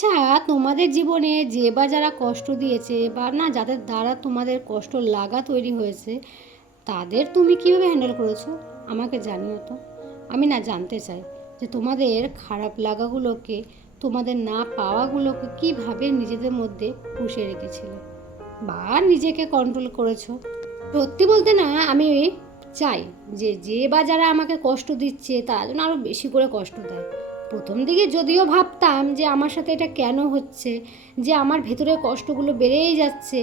আচ্ছা, তোমাদের জীবনে যে বা যারা কষ্ট দিয়েছে বা না যাদের দ্বারা তোমাদের কষ্ট লাগা তৈরি হয়েছে, তাদের তুমি কীভাবে হ্যান্ডেল করেছো আমাকে জানিও তো। আমি না জানতে চাই যে তোমাদের খারাপ লাগাগুলোকে, তোমাদের না পাওয়াগুলোকে কীভাবে নিজেদের মধ্যে পুষে রেখেছিলে বা নিজেকে কন্ট্রোল করেছো। সত্যি বলতে না, আমি চাই যে যে বা যারা আমাকে কষ্ট দিচ্ছে তারা যেন আরও বেশি করে কষ্ট দেয়। প্রথম দিকে যদিও ভাবতাম যে আমার সাথে এটা কেন হচ্ছে, যে আমার ভেতরে কষ্টগুলো বেড়েই যাচ্ছে,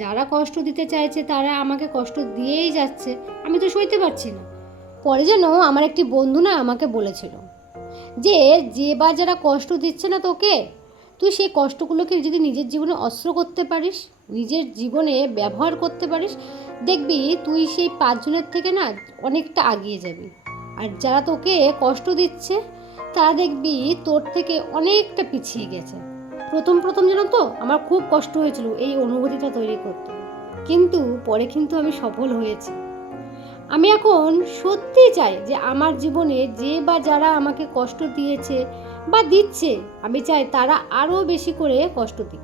যারা কষ্ট দিতে চাইছে তারা আমাকে কষ্ট দিয়েই যাচ্ছে, আমি তো সইতে পারছি না। পরে যেন আমার একটি বন্ধু না আমাকে বলেছিল যে যে বা যারা কষ্ট দিচ্ছে না তোকে, তুই সেই কষ্টগুলোকে যদি নিজের জীবনে অস্ত্র করতে পারিস, নিজের জীবনে ব্যবহার করতে পারিস, দেখবি তুই সেই 5 জনের থেকে না অনেকটা আগিয়ে যাবি। আর যারা তোকে কষ্ট দিচ্ছে তারা দেখবি তোর থেকে অনেকটা পিছিয়ে গেছে। প্রথম প্রথম যেন তো আমার খুব কষ্ট হয়েছিল এই অনুভূতিটা তৈরি করতে, কিন্তু পরে কিন্তু আমি সফল হয়েছি। আমি এখন সত্যি চাই যে আমার জীবনে যে বা যারা আমাকে কষ্ট দিয়েছে বা দিচ্ছে, আমি চাই তারা আরও বেশি করে কষ্ট দিক।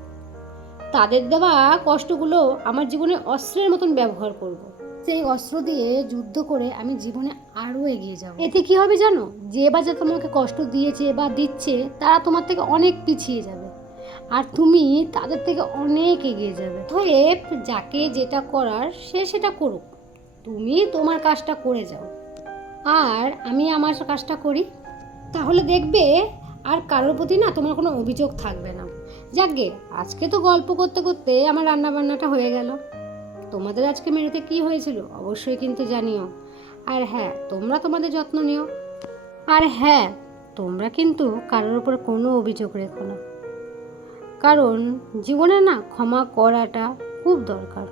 তাদের দেওয়া কষ্টগুলো আমার জীবনে অস্ত্রের মতন ব্যবহার করব। সেই অস্ত্র দিয়ে যুদ্ধ করে আমি জীবনে আরও এগিয়ে যাব। এতে কি হবে জানো, যে বা যা তোমাকে কষ্ট দিয়েছে বা দিচ্ছে তারা তোমার থেকে অনেক পিছিয়ে যাবে, আর তুমি তাদের থেকে অনেক এগিয়ে যাবে। অতএব যাকে যেটা করার সে সেটা করুক, তুমি তোমার কাজটা করে যাও আর আমি আমার কাজটা করি। তাহলে দেখবে আর কারোর প্রতি না তোমার কোনো অভিযোগ থাকবে না। যাকগে, আজকে তো গল্প করতে করতে আমার রান্না বান্নাটা হয়ে গেল। তোমাদের আজকে মেনুতে কি হয়েছিল অবশ্যই কিন্তু জানিও। আর হ্যাঁ, তোমরা তোমাদের যত্ন নিও। আর হ্যাঁ, তোমরা কিন্তু কারোর উপর কোনো অভিযোগ রেখো না, কারণ জীবনে না ক্ষমা করাটা খুব দরকার।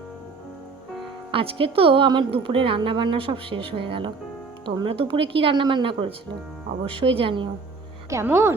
আজকে তো আমার দুপুরে রান্না বান্না সব শেষ হয়ে গেল। তোমরা দুপুরে কি রান্না বান্না করেছিলে অবশ্যই জানিও। কেমন?